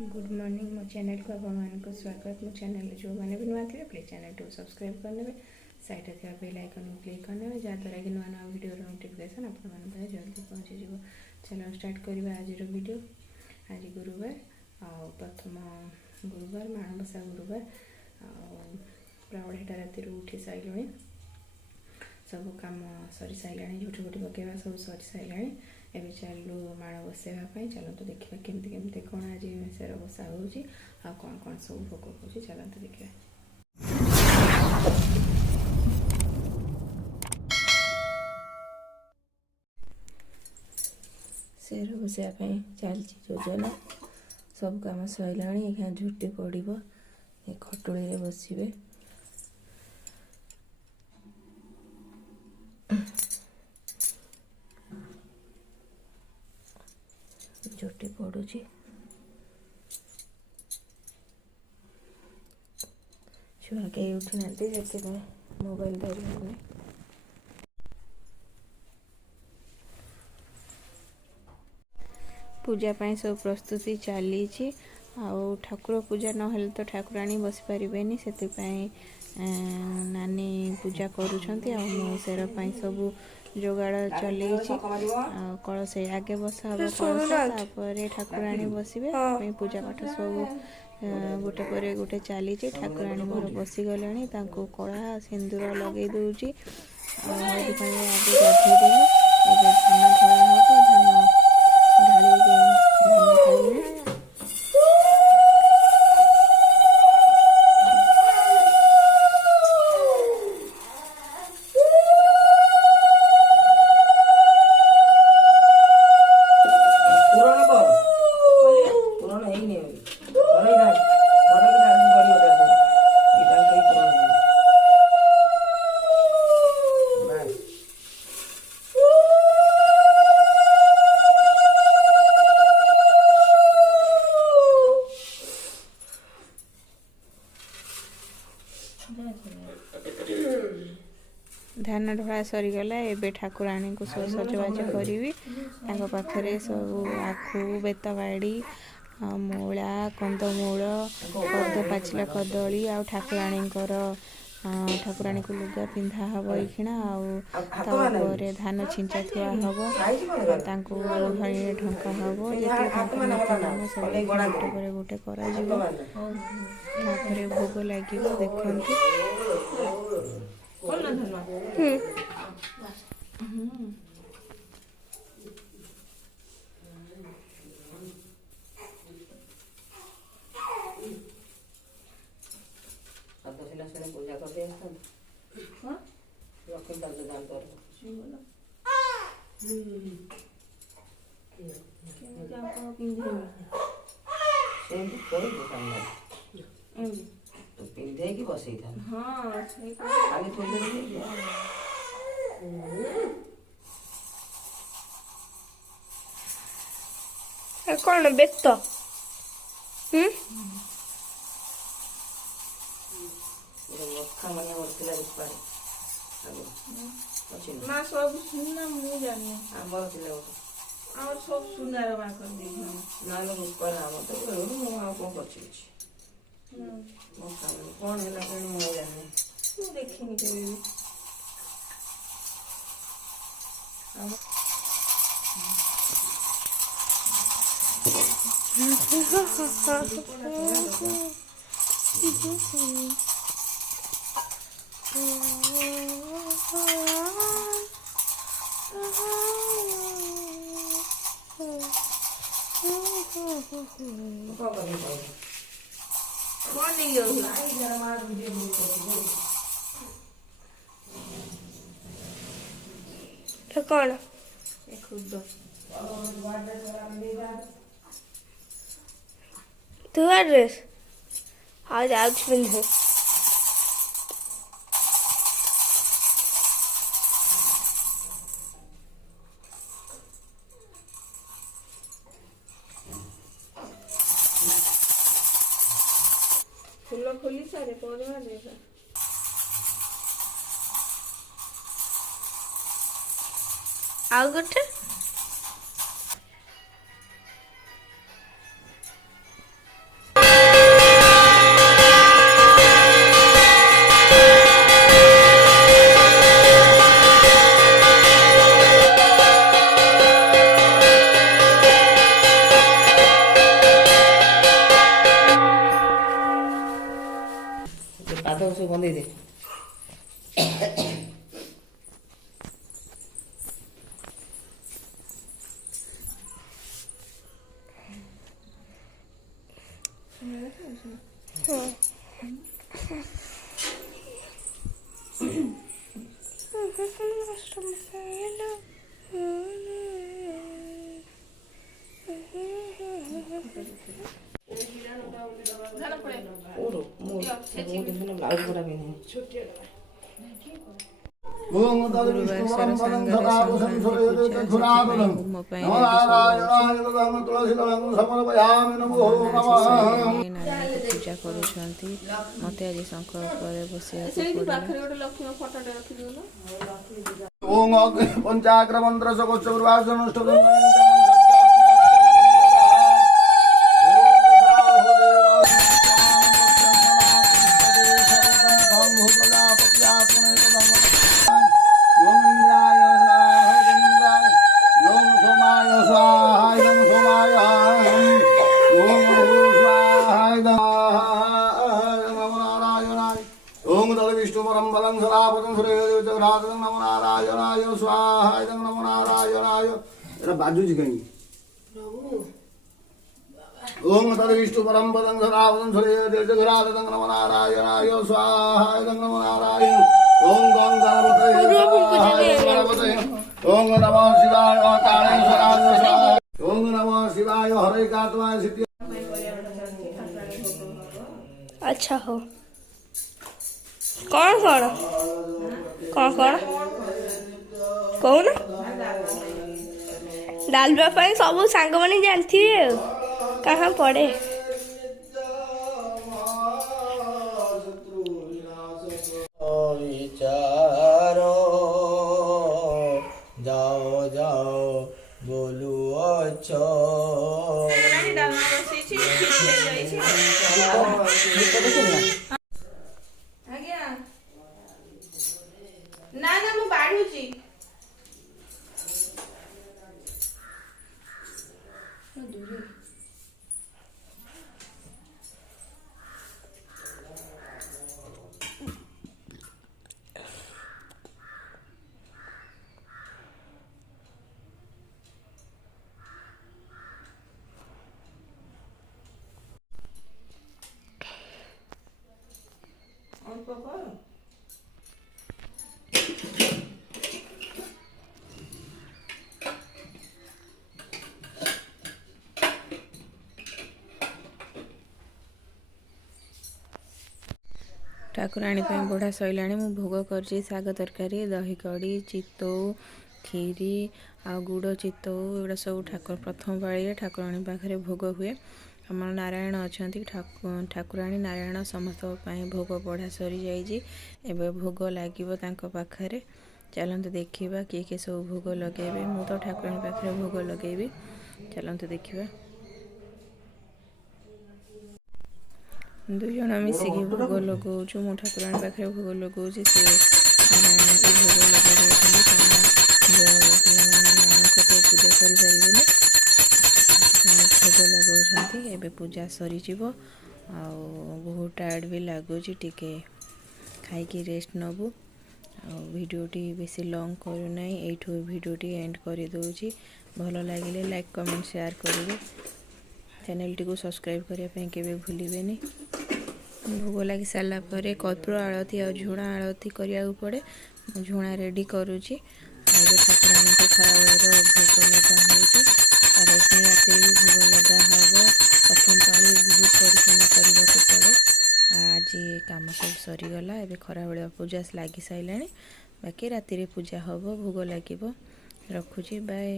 Good morning मो channel को आपको स्वागत। मो चैनल जो मैंने भी नुआ थे प्लीज चैनल को सब्सक्राइब करने साइड थे बेल आइकन को क्लिक करने जहाँद्वारा कि नुआ नुआ वीडियो नोटिफिकेशन आप जल्दी पहुँची जाव। चलो स्टार्ट करवा आज वीडियो। आज गुरुवार प्रथम गुरुवार माणबसा गुरुवार पूरा 2:30 राति उठी सारे सब कम सरी सारे झुटी फुटी पकेवा सब सरी सारे एवं चलू माण बसवाई। चलते देखा केमती केमती कौन आज मेषर बसा हो कौन कौन सब भोग हो चलते देखा। शेर बसापी चलती योजना सब कम सैला यहाँ झुटी पड़ो खटुली बसवे झुटी पड़ुची छुआ कहीं उठी ना से मोबाइल धरने पूजा पाई सब प्रस्तुति चली ठाकुर पूजा ना तो ठाकुराणी बस पारे से नानी पूजा करुँचर सब जोगाड़ चल कलश आगे बसा हम कलश ठाकुराणी बसवे पूजा पाठ सब गोटे पर गोटे चली ठाकुराणी मोर बसीगले कड़ा सिंदूर लगे दूची आगे गाधे देवी धान ढला हम धान ढाली धान खाइले धान ढला सरीगला। एबे ठाकुराणी को सब सजबाज करी पाखे सब आखु बेतबाड़ी मूला कंदमूल कद पाचिला कदली आ ठाकुराणी ठाकुराणी को लुगा पिंधा हम ये धान छिंचा थुआ हम ढंका हम ये सब गोटे गोटे कर भोग लगे देखते पूजा करते पिंधे कि बसई था आगे कौन बेत माँ सब सुनना मुझे जाने आंबर थिला और सब सुंदर माँ कर दी ना लोग ऊपर आम तो कौन कर कौन है मुझे जाने तू देखिनी कभी कौन तू ड्रेस आज आज पिंधे फूल खोली सारे पौधे देखा आउ गोटे ବନ୍ଦେଇ ଦେ। ଗୁରୁବାର ସାର ସାଙ୍ଗରେ ସଂକ୍ରାନ୍ତି ପୂଜା ସେଥିପାଇଁ ହୋମ ପାଇଁ ନାରାୟଣଙ୍କୁ ପୂଜା କରୁଛନ୍ତି। ମତେ ଆଜି ସଂକଳ୍ପରେ ବସିବାକୁ ପଞ୍ଚାଗ୍ର ମନ୍ତ୍ର ओम तद विष्णु परम बलं सदापदं सूर्यदेवचक्रादं नमो नारायणाय स्वाहाय नमो नारायणाय एरा बाजूजी कहीं ओम तद विष्णु परम बलं सदापदं सूर्यदेवचक्रादं नमो नारायणाय स्वाहाय नमो नारायण ओम गं गणपतये ओम नमः शिवाय कालेश्वराय स्वाहा ओम नमः शिवाय हरैकात्माय सिद्धि। अच्छा हो कौन कौन कौन कौन कौन डालवा पाई सब सांग मैंने जानती है कहाँ पड़े विचारो जाओ जाओ बोलू अच्छो ନା ନା ମୁଁ ବାଢୁଛି ଅଳ୍ପ କର ଠାକୁରାଣୀ ପାଇଁ ବଢ଼ା ସଇଲାଣି। ମୁଁ ଭୋଗ କରିଛି ଶାଗ ତରକାରୀ, ଦହି କଡ଼ି, ଚିତଉ, କ୍ଷୀରି ଆଉ ଗୁଡ଼ ଚିତଉ ଏଗୁଡ଼ା ସବୁ ପ୍ରଥମ ପାଳିରେ ଠାକୁରାଣୀ ପାଖରେ ଭୋଗ ହୁଏ। ଆମର ନାରାୟଣ ଅଛନ୍ତି, ଠାକୁରାଣୀ ନାରାୟଣ ସମସ୍ତଙ୍କ ପାଇଁ ଭୋଗ ବଢ଼ା ସରିଯାଇଛି। ଏବେ ଭୋଗ ଲାଗିବ ତାଙ୍କ ପାଖରେ। ଚାଲନ୍ତୁ ଦେଖିବା କିଏ କିଏ ସବୁ ଭୋଗ ଲଗାଇବେ। ମୁଁ ତ ଠାକୁରାଣୀ ପାଖରେ ଭୋଗ ଲଗାଇବି। ଚାଲନ୍ତୁ ଦେଖିବା। ଦୁଇ ଜଣ ମିଶିକି ଭୋଗ ଲଗାଉଛୁ। ମୁଁ ଠାକୁରାଣୀ ପାଖରେ ଭୋଗ ଲଗାଉଛି, ସେ ନାରାୟଣଙ୍କୁ ଭୋଗ ଲଗାଇ ଦେଉଛନ୍ତି। ପିଲାମାନେ ନାରାୟଣଙ୍କ ପୂଜା କରିପାରିବେନି, ଭୋଗ ଲଗାଉଛନ୍ତି। ଏବେ ପୂଜା ସରିଯିବ ଆଉ ବହୁତ ଟାୟାର୍ଡ଼ ବି ଲାଗୁଛି, ଟିକେ ଖାଇକି ରେଷ୍ଟ ନେବୁ। ଆଉ ଭିଡ଼ିଓଟି ବେଶୀ ଲଙ୍ଗ୍ କରୁନାହିଁ, ଏଇଠୁ ଭିଡ଼ିଓଟି ଏଣ୍ଡ କରିଦେଉଛି। ଭଲ ଲାଗିଲେ ଲାଇକ୍ କମେଣ୍ଟ ସେୟାର କରିବେ। ଚ୍ୟାନେଲଟିକୁ ସବସ୍କ୍ରାଇବ୍ କରିବା ପାଇଁ କେବେ ଭୁଲିବେନି। ଭୋଗ ଲାଗି ସାରିଲା ପରେ କର୍ପୂର ଆଳତି ଆଉ ଝୁଣା ଆଳତି କରିବାକୁ ପଡ଼େ। ମୁଁ ଝୁଣା ରେଡ଼ି କରୁଛି। ଏବେ ଠାକୁରାଣୀଙ୍କୁ ଖରାବେଳର ଭୋଗ ଲଗା ହେଉଛି। ତାପରେ ପୁଣି ରାତିରେ ବି ଭୋଗ ଲଗା ହେବ। ପ୍ରଥମ ପାଳି ବହୁତ ପରିଶ୍ରମ କରିବାକୁ ପଡ଼େ। ଆଜି କାମ ସବୁ ସରିଗଲା। ଏବେ ଖରାବେଳ ପୂଜା ଲାଗି ସାରିଲାଣି, ବାକି ରାତିରେ ପୂଜା ହେବ, ଭୋଗ ଲାଗିବ। ରଖୁଛି, ବାଏ।